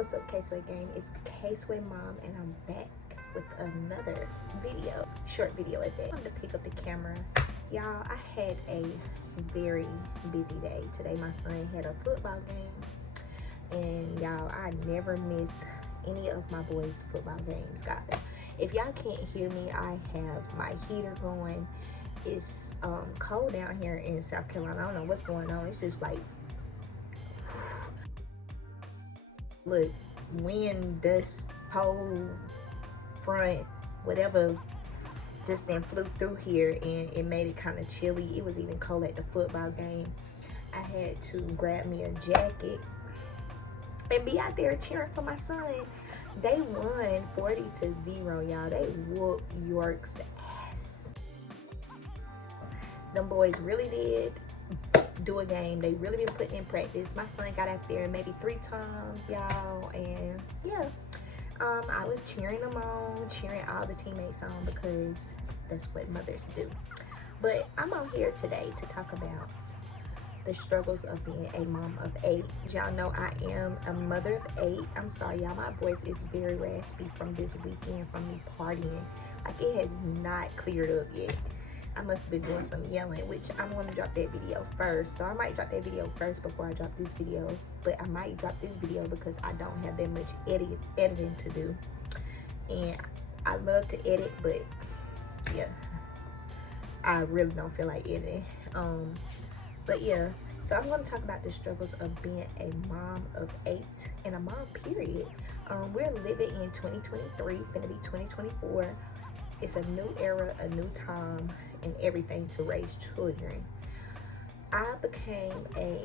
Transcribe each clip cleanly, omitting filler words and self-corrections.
What's up, KSwayy gang? It's KSwayy Mom and I'm back with another video, short video at that. I wanted to pick up the camera. Y'all, I had a very busy day. Today my son had a football game, and y'all, I never miss any of my boys' football games, guys. If y'all can't hear me, I have my heater going. It's cold down here in South Carolina. I don't know what's going on. It's just like, look, wind, dust, cold front, whatever, just then flew through here, and it made it kind of chilly. It was even cold at the football game. I had to grab me a jacket and be out there cheering for my son. They won 40-0, y'all. They whooped York's ass. Them boys really did do a game. They really been putting in practice. My son got out there maybe 3 times, y'all, and yeah, I was cheering them on, cheering all the teammates on, because that's what mothers do. But I'm on here today to talk about the struggles of being a mom of 8. Y'all know I am a mother of 8. I'm sorry, y'all, my voice is very raspy from this weekend, from me partying. Like, it has not cleared up yet. I must have been doing some yelling, which I'm going to drop that video first. So I might drop that video first before I drop this video. But I might drop this video because I don't have that much editing to do. And I love to edit, but yeah, I really don't feel like editing. But yeah, so I'm going to talk about the struggles of being a mom of 8 and a mom, period. We're living in 2023, gonna be 2024. It's a new era, a new time, and everything to raise children. I became a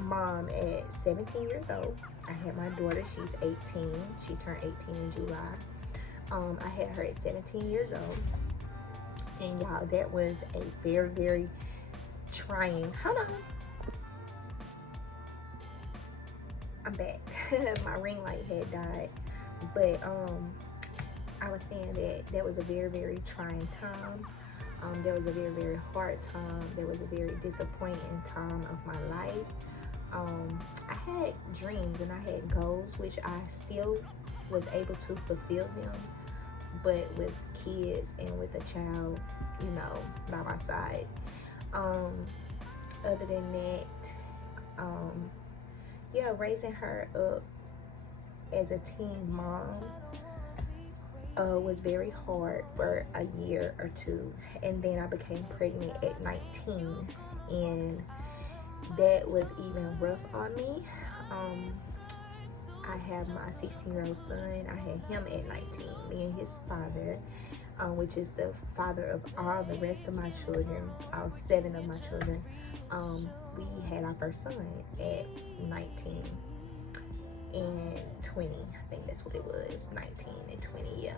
mom at 17 years old. I had my daughter, she's 18. She turned 18 in July. I had her at 17 years old. And y'all, that was a very, very trying, hold on. I'm back. My ring light had died. But I was saying that was a very, very trying time. There was a very, very hard time. There was a very disappointing time of my life. I had dreams and I had goals, which I still was able to fulfill them, but with kids and with a child, you know, by my side. Other than that, yeah, raising her up as a teen mom was very hard for a year or 2, and then I became pregnant at 19, and that was even rough on me. I have my 16-year-old son. I had him at 19. Me and his father, which is the father of all the rest of my children, all 7 of my children. We had our first son at 19 and 20. I think that's what it was, 19 and 20, yeah.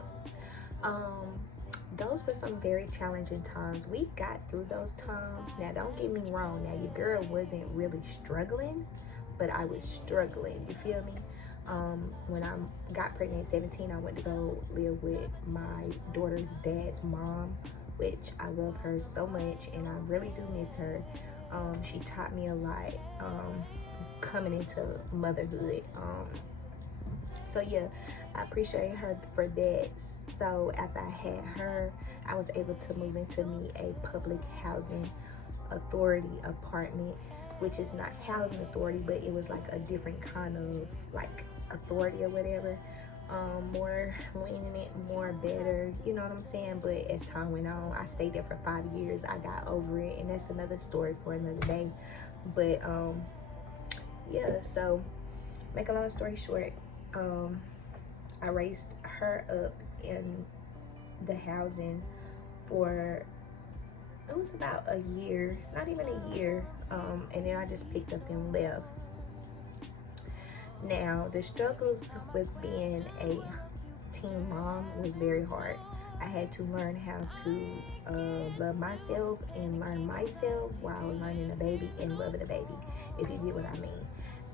Those were some very challenging times. We got through those times. Now, don't get me wrong. Now, your girl wasn't really struggling, but I was struggling. You feel me? When I got pregnant at 17, I went to go live with my daughter's dad's mom, which I love her so much, and I really do miss her. She taught me a lot coming into motherhood. So yeah, I appreciate her for that. So after I had her, I was able to move into me a public housing authority apartment, which is not housing authority, but it was like a different kind of like authority or whatever. More lenient, more better, you know what I'm saying? But as time went on, I stayed there for 5 years. I got over it, and that's another story for another day. But yeah, so make a long story short, I raised her up in the housing for, it was about a year, not even a year, and then I just picked up and left. Now, the struggles with being a teen mom was very hard. I had to learn how to love myself and learn myself while learning the baby and loving the baby, if you get what I mean.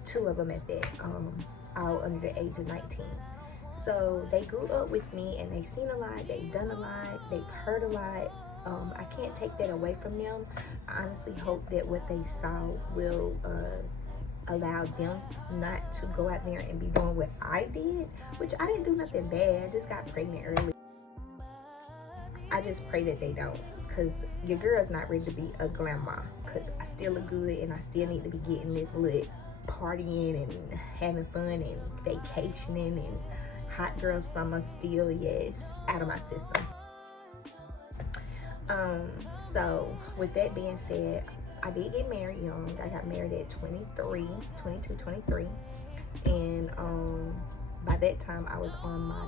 2 of them at that, all under the age of 19. So they grew up with me, and they've seen a lot, they've done a lot, they've heard a lot. I can't take that away from them. I honestly hope that what they saw will allow them not to go out there and be doing what I did, which I didn't do nothing bad. I just got pregnant early. I just pray that they don't, because your girl's not ready to be a grandma, because I still look good and I still need to be getting this lit, partying and having fun and vacationing and hot girl summer still, yes, out of my system. So with that being said, I did get married young. I got married at 23, 22, 23. And by that time I was on my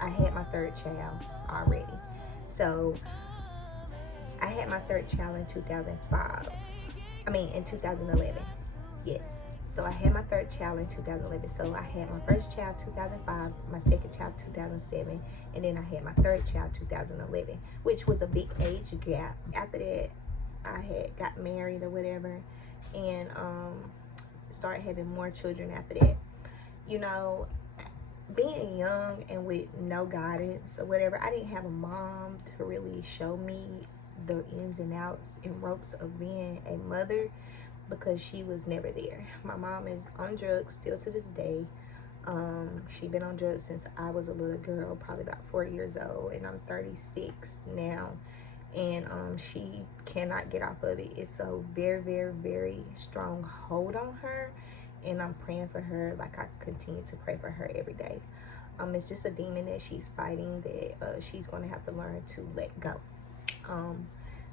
I had my third child already. So I had my third child in 2005. In 2011. Yes. So I had my third child in 2011. So I had my first child 2005, my second child 2007, and then I had my third child 2011, which was a big age gap. After that, I had got married or whatever, and started having more children after that. You know, being young and with no guidance or whatever, I didn't have a mom to really show me the ins and outs and ropes of being a mother, because she was never there. My mom is on drugs still to this day. She been on drugs since I was a little girl, probably about 4 years old, and I'm 36 now. And she cannot get off of it. It's a very, very, very strong hold on her, and I'm praying for her like I continue to pray for her every day. It's just a demon that she's fighting that she's going to have to learn to let go.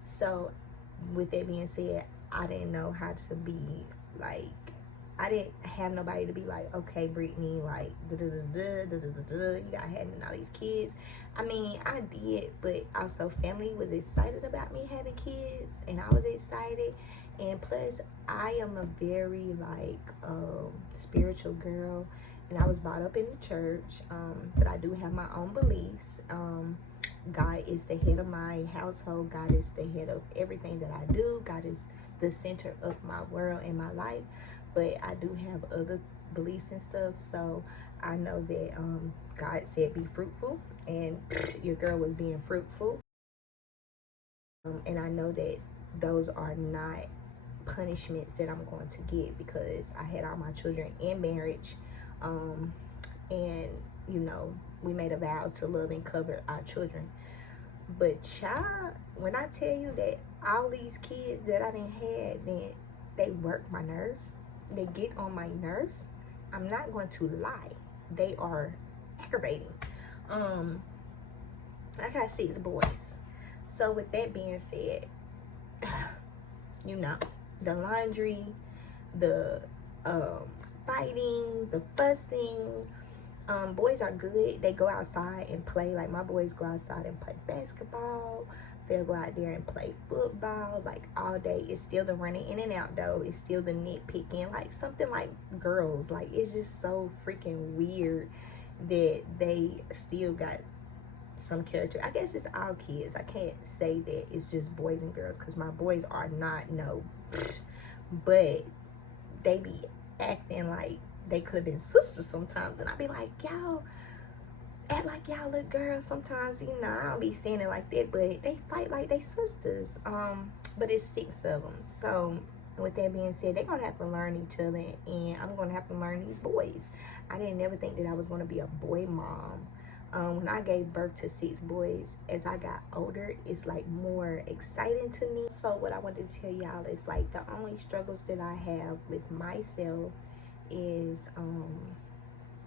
So with that being said, I didn't know how to be like, I didn't have nobody to be like, okay, Brittany, like, you gotta have all these kids. I did, but also family was excited about me having kids, and I was excited. And plus, I am a very spiritual girl, and I was brought up in the church, but I do have my own beliefs. God is the head of my household. God is the head of everything that I do. God is the center of my world and my life. But I do have other beliefs and stuff. So I know that God said be fruitful, and your girl was being fruitful. And I know that those are not punishments that I'm going to get, because I had all my children in marriage. And we made a vow to love and cover our children. But child, when I tell you that all these kids that I done had, then they work my nerves, they get on my nerves. I'm not going to lie, they are aggravating. I got 6 boys. So with that being said, the laundry, the fighting, the fussing. Boys are good. They go outside and play. Like, my boys go outside and play basketball. They'll go out there and play football, like, all day. It's still the running in and out, though. It's still the nitpicking, like something like girls. Like, it's just so freaking weird that they still got some character. I guess it's all kids. I can't say that it's just boys and girls, because my boys are not, no. But they be acting like they could have been sisters sometimes, and I be like, y'all act like y'all look girls sometimes. I don't be saying it like that, but they fight like they sisters. But it's 6 of them. So with that being said, they're gonna have to learn each other, and I'm gonna have to learn these boys. I didn't never think that I was gonna be a boy mom. When I gave birth to 6 boys, as I got older, it's like more exciting to me. So what I wanted to tell y'all is, like, the only struggles that I have with myself is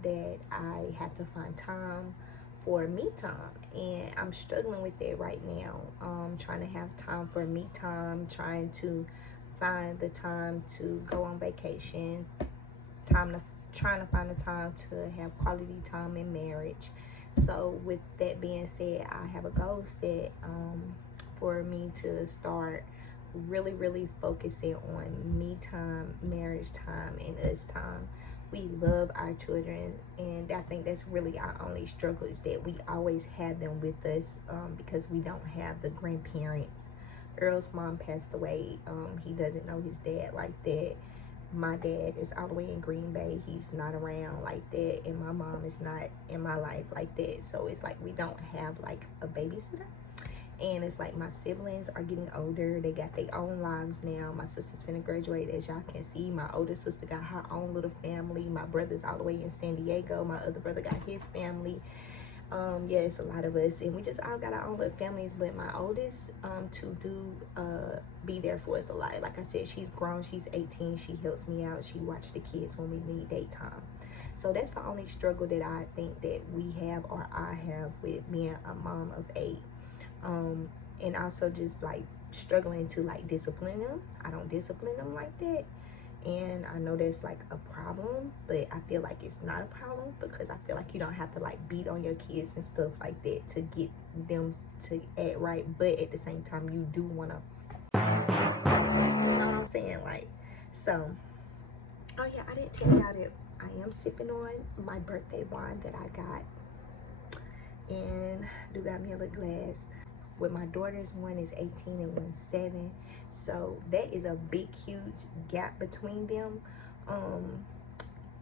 that I have to find time for me time, and I'm struggling with that right now. Trying to have time for me time, trying to find the time to go on vacation, trying to find the time to have quality time in marriage. So with that being said, I have a goal set for me to start really focusing on me time, marriage time, and us time. We love our children, and I think that's really our only struggle, is that we always have them with us, because we don't have the grandparents. Earl's mom passed away. He doesn't know his dad like that. My dad is all the way in Green Bay. He's not around like that, and my mom is not in my life like that. So it's like we don't have like a babysitter. And it's like my siblings are getting older. They got their own lives now. My sister's finna graduate, as y'all can see. My older sister got her own little family. My brother's all the way in San Diego. My other brother got his family. Yeah, it's a lot of us, and we just all got our own little families. But my oldest to do be there for us a lot. Like I said, she's grown, she's 18, she helps me out, she watches the kids when we need daytime. So that's the only struggle that I think that we have, or I have, with being a mom of 8. And also just like struggling to like discipline them. I don't discipline them like that, and I know that's like a problem, but I feel like it's not a problem, because I feel like you don't have to like beat on your kids and stuff like that to get them to act right. But at the same time, you do want to, you know what I'm saying? Like, so, oh yeah, I didn't tell y'all that I am sipping on my birthday wine that I got, and do got me a little glass. With my daughters, one is 18 and one's 7, so that is a big huge gap between them.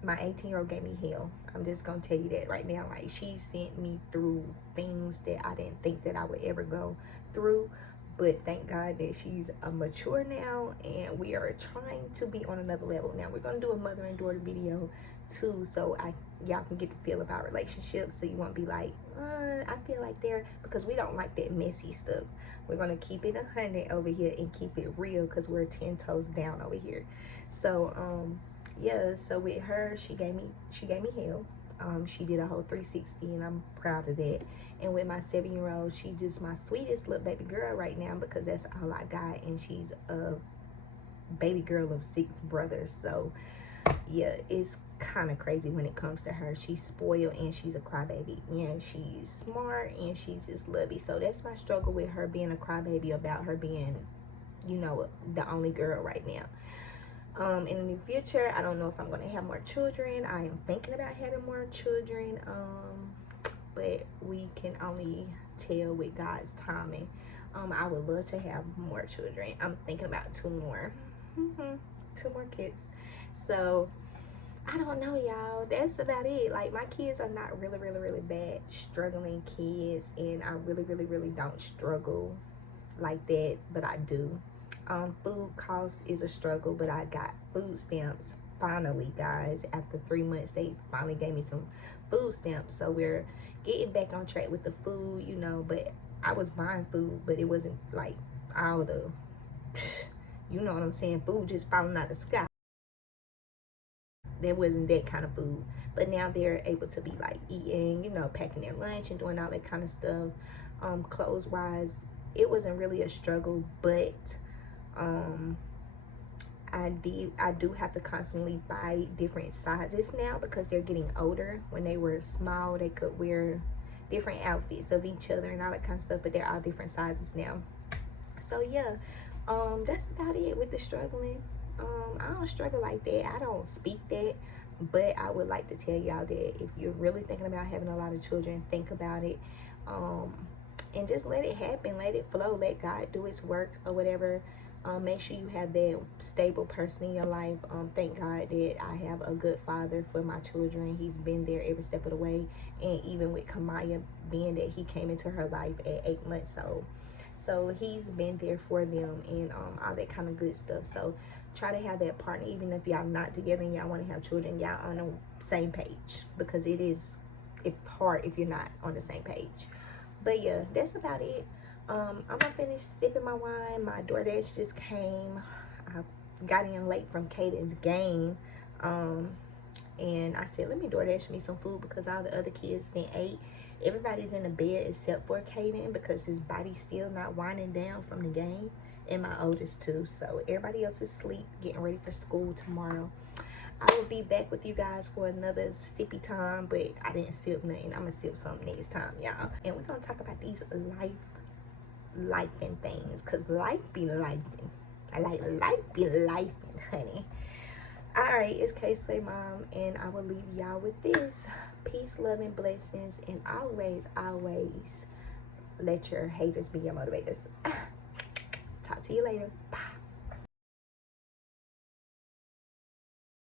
My 18-year-old gave me hell. I'm just gonna tell you that right now. Like, she sent me through things that I didn't think that I would ever go through, but thank God that she's mature now, and we are trying to be on another level. Now we're gonna do a mother and daughter video too, so y'all can get the feel of our relationship, so you won't be like, I feel like they're, because we don't like that messy stuff. We're gonna keep it 100 over here and keep it real, because we're 10 toes down over here. So yeah, so with her, she gave me hell. She did a whole 360, and I'm proud of that. And with my 7-year-old, she's just my sweetest little baby girl right now, because that's all I got, and she's a baby girl of 6 brothers. So yeah, it's kind of crazy when it comes to her. She's spoiled, and she's a crybaby, and she's smart, and she's just lovey. So that's my struggle with her being a crybaby, about her being, you know, the only girl right now. In the near future, I don't know if I'm going to have more children. I am thinking about having more children, but we can only tell with God's timing. I would love to have more children. I'm thinking about 2 more. 2 more kids. So I don't know, y'all. That's about it. Like, my kids are not really bad struggling kids, and I really don't struggle like that, but I do. Food costs is a struggle, but I got food stamps finally, guys. After 3 months, they finally gave me some food stamps, so we're getting back on track with the food, you know. But I was buying food, but it wasn't like all the, you know what I'm saying, food just falling out of the sky. There wasn't that kind of food, but now they're able to be like eating, you know, packing their lunch and doing all that kind of stuff. Clothes wise, it wasn't really a struggle, but I do have to constantly buy different sizes now, because they're getting older. When they were small, they could wear different outfits of each other and all that kind of stuff, but they're all different sizes now. So yeah, that's about it with the struggling. I don't struggle like that. I don't speak that, but I would like to tell y'all that if you're really thinking about having a lot of children, think about it, and just let it happen, let it flow, let God do His work or whatever. Make sure you have that stable person in your life. Thank God that I have a good father for my children. He's been there every step of the way, and even with Kamaya, being that he came into her life at 8 months old, so he's been there for them, and all that kind of good stuff. So try to have that partner, even if y'all not together and y'all want to have children, y'all on the same page, because it's hard if you're not on the same page. But yeah, that's about it. I'm gonna finish sipping my wine. My DoorDash just came. I got in late from Caden's game, and I said, let me DoorDash me some food, because all the other kids then ate. Everybody's in the bed except for Caden, because his body's still not winding down from the game, and my oldest too. So everybody else is asleep, getting ready for school tomorrow. I will be back with you guys for another sippy time, but I didn't sip nothing. I'm gonna sip something next time, y'all. And we're gonna talk about these life and things, because life be lifing. I like life be lifing, honey. Alright, it's KSwayy Mom, and I will leave y'all with this. Peace, love, and blessings, and always let your haters be your motivators. Talk to you later. Bye.